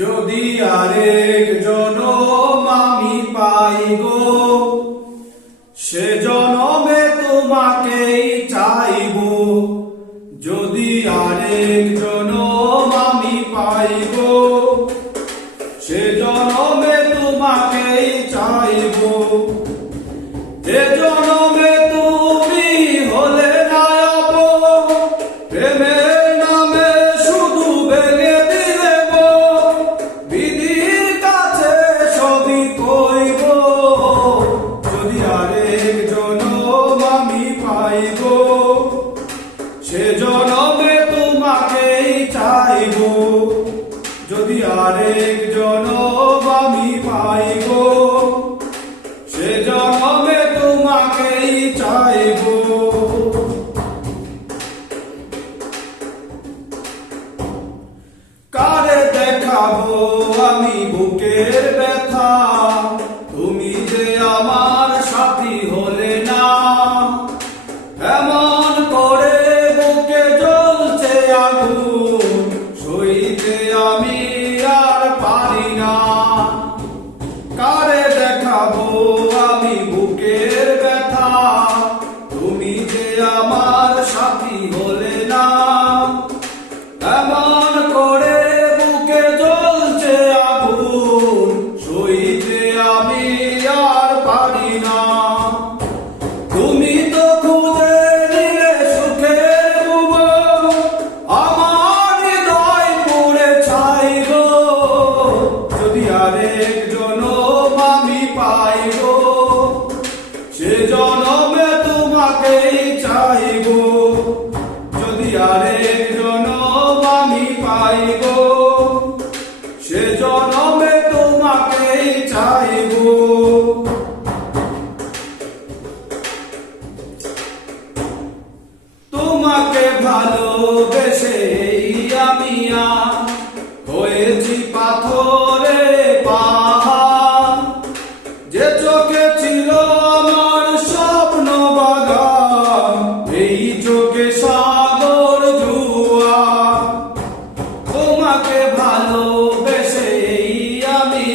যদি আরেক জনম আমি পাই গো, সে জনমে তোমাকেই চাইব। যদি আরেক জনম আমি পাই গো, সে জনমে তোমাকেই চাইব। এ জনমে তুমি হলে না আপন, প্রেমের নামে শুধু ভেঙে দিলে গো। বিধির কাছে সবই কইব, যদি আরেক জনম আমি পাই গো, সে জনমে তোমাকেই চাইব। যদি আরেক জনম আমি পাই গো, সে জনমে তোমাকেই চাইব। কারে দেখাবো আমি বুকের ব্যথা, তুমি যে আমার সাথী হলে না। এমন করে বুকে জ্বলছে আগুন, সইতে আমি আর পারি না। কারে দেখাবো আমি বুকের ব্যথা, তুমি যে আমার সাথী হলে না। এমন করে বুকে জ্বলছে আগুন, সইতে আমি আর পারি না। তুমি তো খুঁজে নিলে সুখের ভুবন, আমার হৃদয় পুড়ে ছাই গো। যদি আরেক জনম আমি পাই গো, সে জনমে তোমাকেই চাইব। যদি আরেক জনম আমি পাই গো, সে জনমে তোমাকেই চাইব। তোমাকে ভালোবেসে আমি হয়েছি পাথরে পাহাড়। যে চোখে ছিল আমার স্বপ্ন বাগান, এই চোখে সাগর জুয়া। তোমাকে ভালোবেসে আমি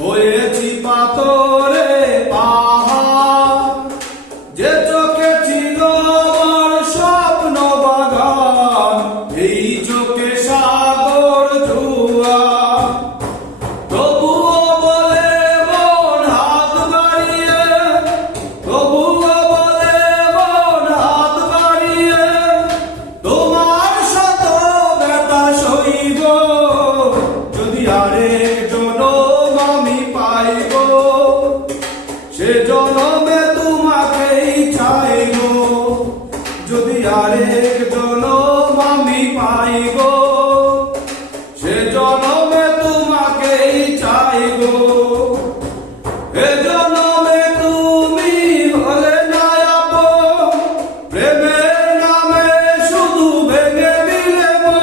হয়েছি পাথরে পাহাড়। যে চোখে ছিল আমার স্বপ্ন বাগান, এই চোখে সাগর জুয়া। তবুও বলে মন হাত বাড়িয়ে, তবুও বলে মন হাত বাড়িয়ে, তোমার শত ব্যথা সইব। যদি আরেক জনম আমি পাই গো, সে জনমে তোমাকেই চাইব। যদি আরেক জনম আমি পাই গো, সে জনমে তোমাকেই চাইব। এ জনমে তুমি হলে না আপন, প্রেমের নামে শুধু ভেঙে দিলে গো।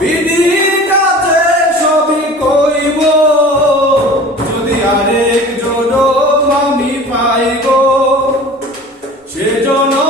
বিধির কাছে সবই কইব, যদি আরেক জনম আমি পাই গো, সে জনম